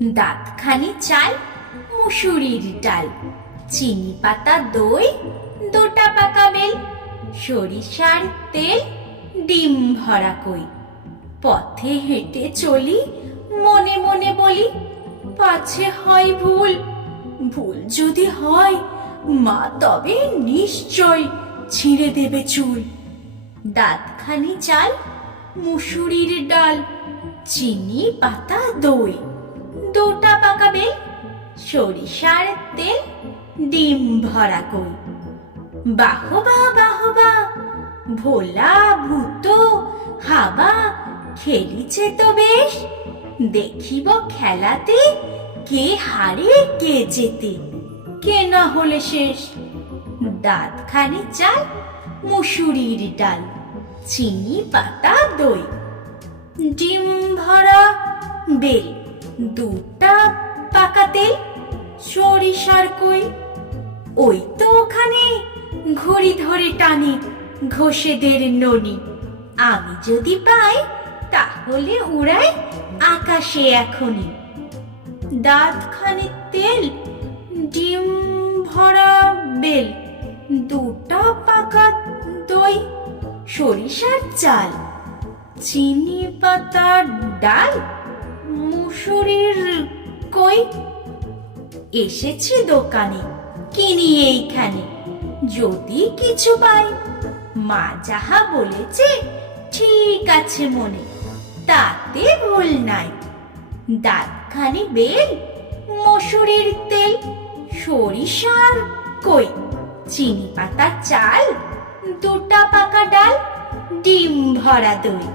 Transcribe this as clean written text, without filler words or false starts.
দাঁতখানি চাল, মুসুরির ডাল, চিনি পাতা দই, দুটা পাকা বেল, সরিষার তেল, ডিম ভরা কই। পথে হেঁটে চলি, মনে মনে বলি, পাছে হয় ভুল, ভুল যদি হয় মা তবে নিশ্চয় ছিঁড়ে দেবে চুল। দাঁতখানি চাল, মুসুরির ডাল, চিনি পাতা দই, দুটা পাকা বেল, সরিষার তেল, ডিম ভরা কই। বাহবা বাহবা, ভোলা ভূত হাবা খেলিছে তো বেশ, দেখিব খেলাতে কে হারে কে জেতে, কে না হলে শেষ। দাঁতখানি চাল, মুসুরির ডাল, চিনি পাতা দই, ডিম ভরা বেল, দুটা পাকা তেল, সরিষার কই। ওই তো ওখানে ঘড়ি ধরে টানে ঘোষেদের ননি, আমি যদি পাই তাহলে উড়াই আকাশে এখনই। দাঁতখানি তেল, ডিম ভরা বেল, দুটা পাকা দই, সরিষার চাল, চিনি পাতার ডাল, মুসুরির কই। এসেছি দোকানে, কিনি এইখানে, যদি কিছু পাই। মা যাহা বলেছে ঠিক আছে মনে, তাতে ভুল নাই। দাঁতখানি বেল, মসুরির তেল, সরিষার কই, চিনি পাতা চাল, দুটা পাকা ডাল, ডিম ভরা দই।